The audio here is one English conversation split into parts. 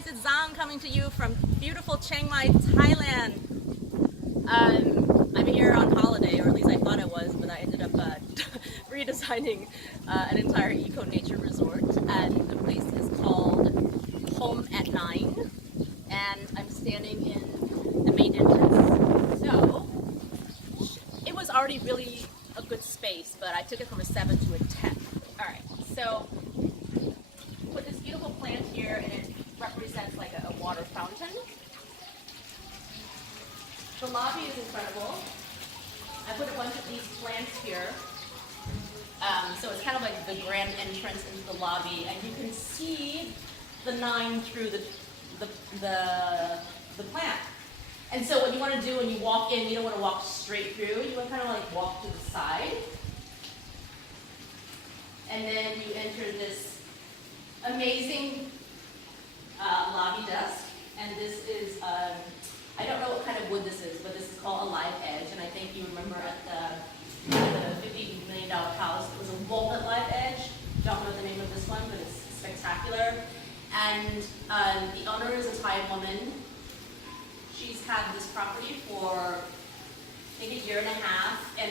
guys, it's Giang coming to you from beautiful Chiang Mai, Thailand. I'm here on holiday, or at least I thought I was, but I ended up redesigning an entire eco-nature resort, and the place is called Home at 9, and I'm standing in the main entrance. So it was already really a good space, but I took it from a 7 to a 10. Alright, so put this beautiful plant here, and it represents like a water fountain. The lobby is incredible. I put a bunch of these plants here. So it's kind of like the grand entrance into the lobby, and you can see the 9 through the plant. And so what you want to do when you walk in, you don't want to walk straight through. You want to kind of like walk to the side. And then you enter this amazing lobby desk. And this is, I don't know what kind of wood this is, but this is called a live edge. And I think you remember at the $50 million house, it was a walnut live edge. Don't know the name of this one, but it's spectacular. And the owner is a Thai woman. She's had this property for, I think, a year and a half. And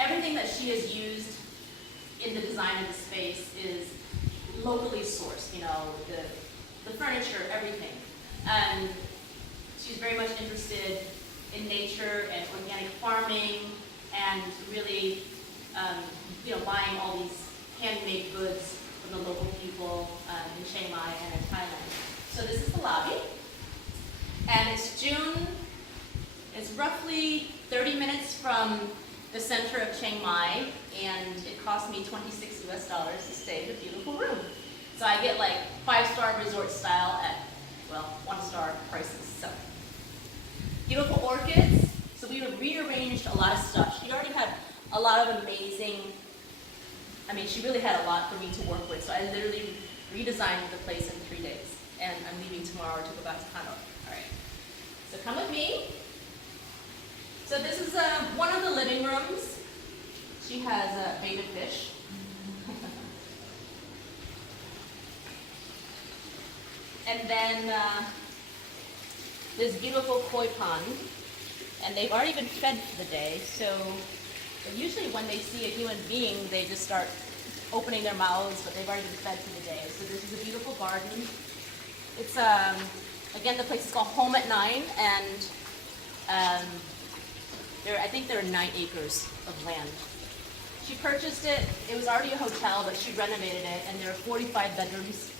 everything that she has used in the design of the space is locally sourced, you know, the furniture, everything. And she's very much interested in nature and organic farming and really, you know, buying all these handmade goods from the local people in Chiang Mai and in Thailand. So this is the lobby. And it's June. It's roughly 30 minutes from the center of Chiang Mai, and it cost me $26 US to stay in a beautiful room. So I get like 5-star resort style at, well, 1-star prices. So beautiful orchids. So we rearranged a lot of stuff. She already had a lot of amazing, I mean, she really had a lot for me to work with. So I literally redesigned the place in 3 days. And I'm leaving tomorrow to go back to Hanoi. All right. So come with me. So this is one of the living rooms. She has baited fish. And then this beautiful koi pond. And they've already been fed for the day. So usually when they see a human being, they just start opening their mouths, but they've already been fed for the day. So this is a beautiful garden. It's, again, the place is called Home at 9, and I think there are 9 acres of land. She purchased it. It was already a hotel, but she renovated it, and there are 45 bedrooms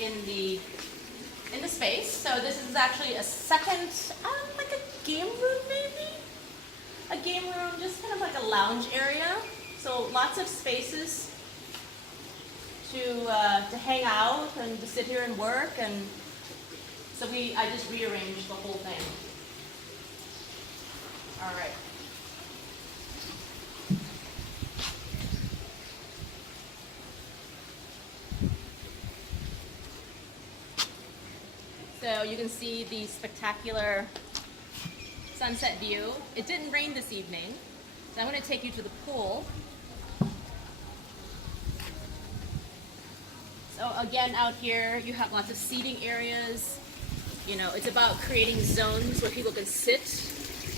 in the space. So this is actually a second, like a game room maybe? A game room, just kind of like a lounge area. So lots of spaces to hang out and to sit here and work. And so I just rearranged the whole thing. All right. So you can see the spectacular sunset view. It didn't rain this evening, so I'm going to take you to the pool. So again, out here you have lots of seating areas. You know, it's about creating zones where people can sit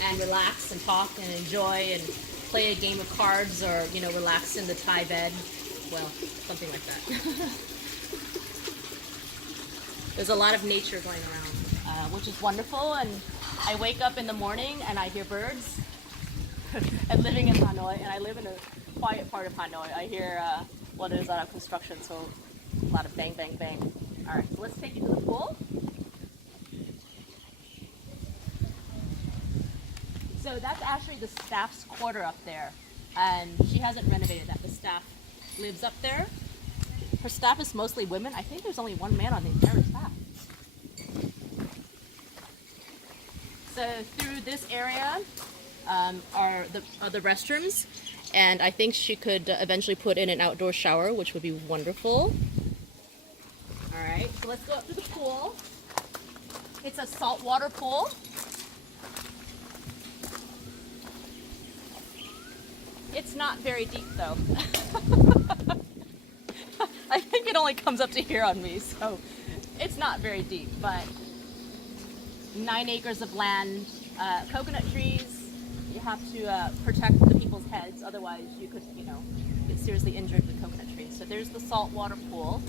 and relax and talk and enjoy and play a game of cards, or, you know, relax in the Thai bed. Well, something like that. There's a lot of nature going around, which is wonderful. And I wake up in the morning and I hear birds. I'm living in Hanoi, and I live in a quiet part of Hanoi. I hear, well, there's a lot of construction, so a lot of bang, bang, bang. All right, so let's take you to the pool. So that's actually the staff's quarter up there, and she hasn't renovated that. The staff lives up there. Her staff is mostly women. I think there's only one man on the entire staff. So through this area are the restrooms, and I think she could eventually put in an outdoor shower, which would be wonderful. All right, so let's go up to the pool. It's a saltwater pool. It's not very deep though. I think it it only comes up to here on me, so it's not very deep, but 9 acres of land, coconut trees. You have to protect the people's heads, otherwise you could, get seriously injured with coconut trees. So there's the saltwater pool.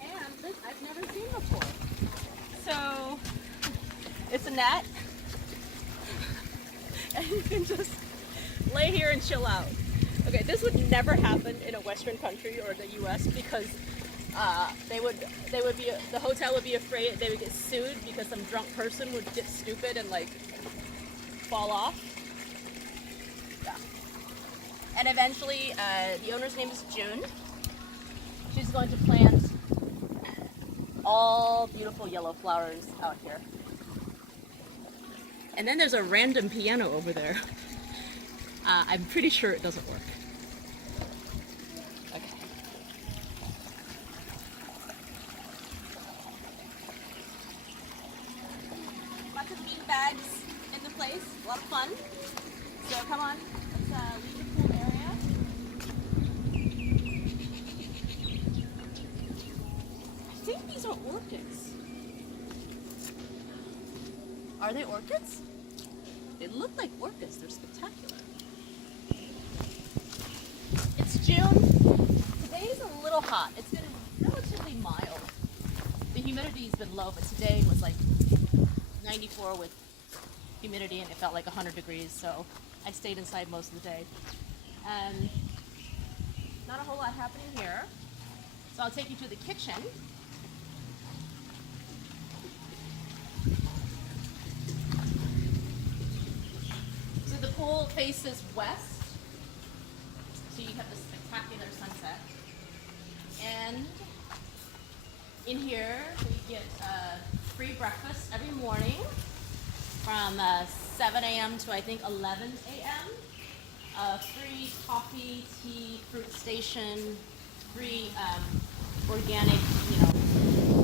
And this I've never seen before. So it's a net, and you can just lay here and chill out. Okay, this would never happen in a Western country or the U.S. because the hotel would be afraid they would get sued because some drunk person would get stupid and like fall off. Yeah. And eventually, the owner's name is June. She's going to plant all beautiful yellow flowers out here. And then there's a random piano over there. I'm pretty sure it doesn't work. Okay. Lots of bean bags in the place. A lot of fun. So come on, let's leave the pool area. I think these are orchids. Are they orchids? They look like orchids. They're spectacular. It's June. Today is a little hot. It's been relatively mild. The humidity's been low, but today was like 94 with humidity, and it felt like 100 degrees, so I stayed inside most of the day. And not a whole lot happening here. So I'll take you to the kitchen. So the pool faces west, so you have this spectacular sunset. And in here we get free breakfast every morning from 7 a.m. to I think 11 a.m. Free coffee, tea, fruit station, free organic,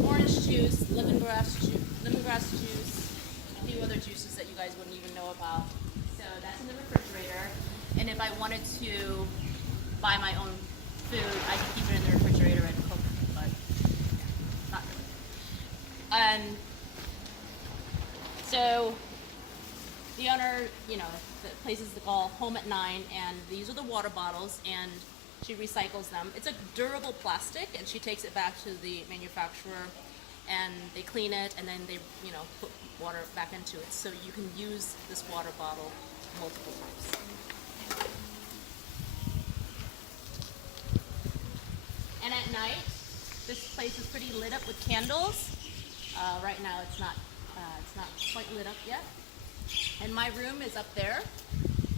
orange juice, lemongrass juice, a few other juices that you guys wouldn't even know about. So that's in the refrigerator. And if I wanted to buy my own food, I could keep it in the refrigerator and cook it, but not really. So the owner, the place is called Home at 9, and these are the water bottles, and she recycles them. It's a durable plastic, and she takes it back to the manufacturer, and they clean it, and then they, put water back into it. So you can use this water bottle multiple times. And at night, this place is pretty lit up with candles. Right now, it's not quite lit up yet. And my room is up there.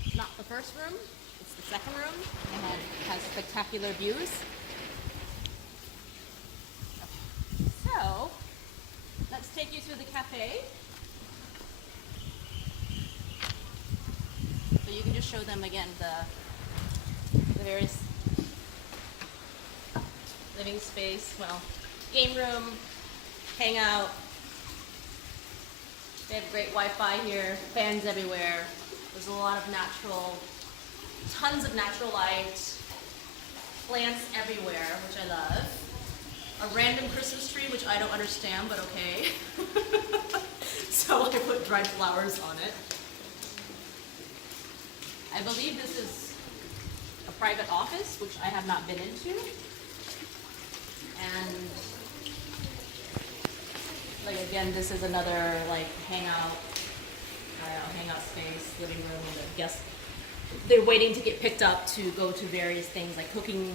It's not the first room, it's the second room, and it has spectacular views. So, let's take you to the cafe. So you can just show them again the various living space, game room, hangout. They have great Wi-Fi here, fans everywhere. There's a lot of tons of natural light, plants everywhere, which I love. A random Christmas tree, which I don't understand, but okay. So I put dried flowers on it. I believe this is a private office, which I have not been into. And again, this is another hangout space, living room, and the guests, they're waiting to get picked up to go to various things like cooking,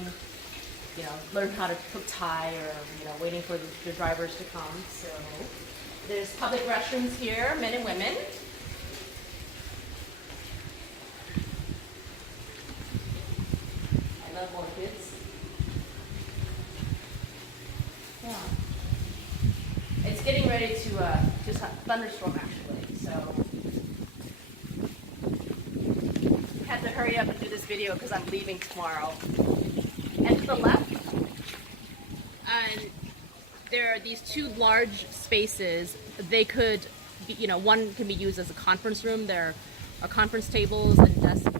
learn how to cook Thai, or waiting for the drivers to come. So there's public restrooms here, men and women. I love orchids. Yeah. It's getting ready to just thunderstorm actually, so I had to hurry up and do this video because I'm leaving tomorrow. And to the left, there are these two large spaces. They could be, one can be used as a conference room. There are conference tables and desk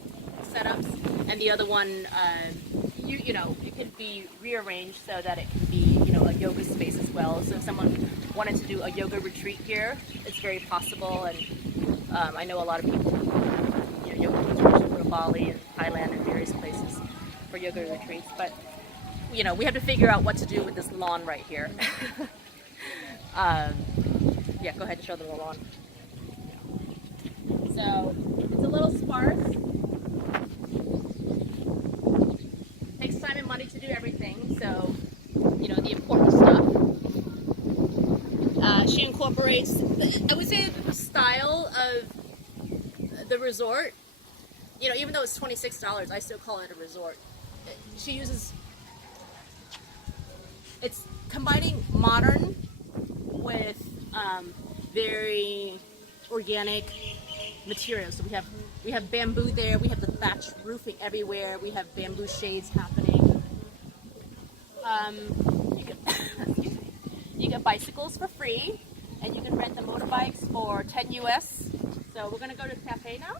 setups. and the other one, you know, it can be rearranged so that it can be, you know, a yoga space as well. So if someone wanted to do a yoga retreat here, it's very possible. And I know a lot of people do, you know, yoga retreats go to Bali and Thailand and various places for yoga retreats. But you know, we have to figure out what to do with this lawn right here. Yeah, go ahead and show them the lawn. So it's a little sparse. Takes time and money to do everything, so you know, the important stuff. She incorporates, I would say, the style of the resort. You know, even though it's $26, I still call it a resort. She uses, it's combining modern with very organic materials. So we have bamboo there. We have the thatch roofing everywhere. We have bamboo shades happening. You get bicycles for free, and you can rent the motorbikes for 10 US. So we're gonna go to the cafe now.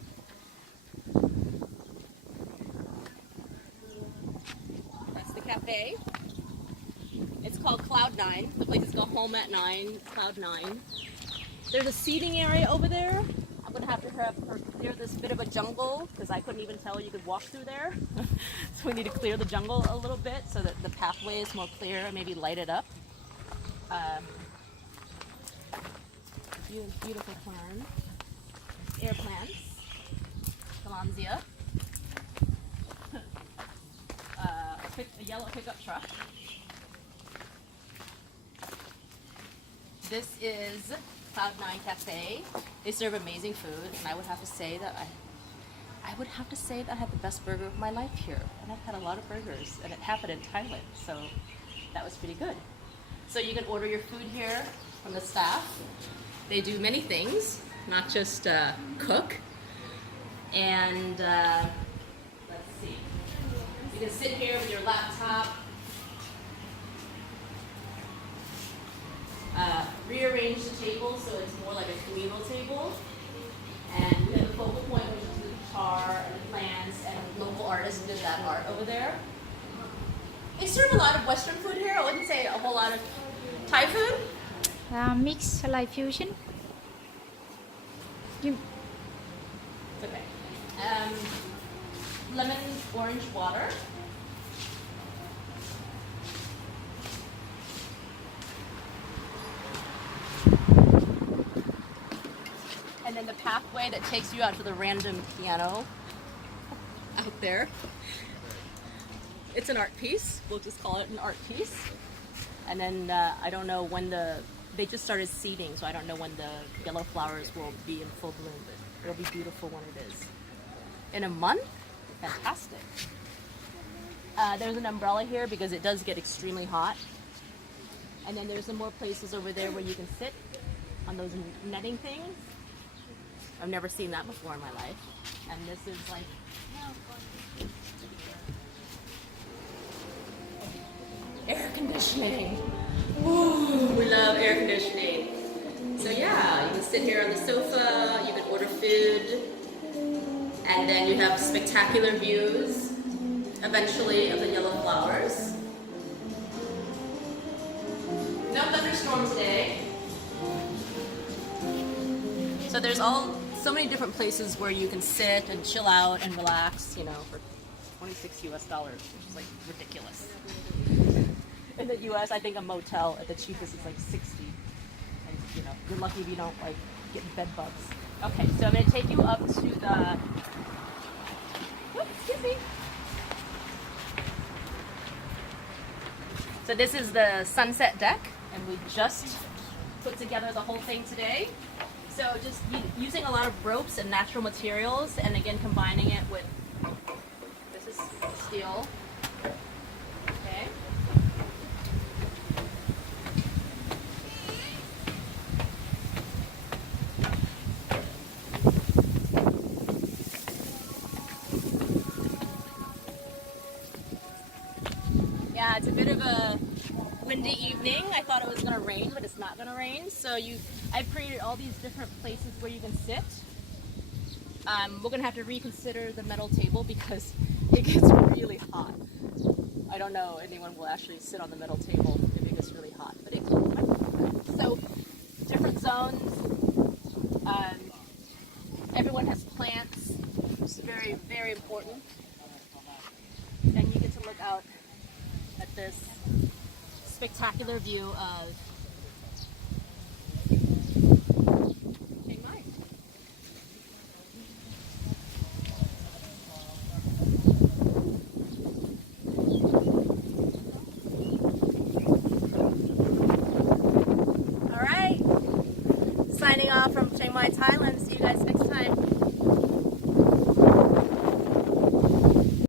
That's the cafe. It's called Cloud9. The place is called Home at 9, Cloud9. There's a seating area over there. I'm gonna have to have her clear this bit of a jungle because I couldn't even tell you could walk through there. So we need to clear the jungle a little bit so that the pathway is more clear and maybe light it up. Beautiful plant. Air plants. Galanzia. A yellow pickup truck. This is Cloud9 Cafe. They serve amazing food, and I would have to say that I had the best burger of my life here. And I've had a lot of burgers, and it happened in Thailand, so that was pretty good. So you can order your food here from the staff. They do many things, not just cook. And let's see. You can sit here with your laptop. Rearrange the table so it's more like a communal table. And we have the focal point, which is the guitar and the plants and local artists who did that art over there. They serve a lot of Western food here. I wouldn't say a whole lot of Thai food. Mixed like fusion. Okay. Lemon orange water. And then the pathway that takes you out to the random piano out there. It's an art piece. We'll just call it an art piece. And then I don't know when they just started seeding, so I don't know when the yellow flowers will be in full bloom, but it'll be beautiful when it is. In a month? Fantastic. There's an umbrella here because it does get extremely hot. And then there's some more places over there where you can sit on those netting things. I've never seen that before in my life. And this is like, air conditioning. Ooh, we love air conditioning. So yeah, you can sit here on the sofa, you can order food, and then you have spectacular views, eventually, of the yellow flowers. No thunderstorm today. So there's so many different places where you can sit and chill out and relax, you know, for $26 US, which is like ridiculous. In the US, I think a motel at the cheapest is like 60. And you know, you're lucky if you don't like get bed bugs. Okay, so I'm gonna take you up to the, excuse me. So this is the sunset deck, and we just put together the whole thing today. So just using a lot of ropes and natural materials, and again combining it with, this is steel. Okay. Yeah, it's a bit of a windy evening. I thought it was gonna rain, but it's not gonna rain. So I've created all these different places where you can sit. We're gonna have to reconsider the metal table because it gets really hot. I don't know anyone will actually sit on the middle table if it gets really hot, but it so different zones. Everyone has plants. It's very, very important. And you get to look out at this spectacular view of Chiang Mai. All right, signing off from Chiang Mai, Thailand.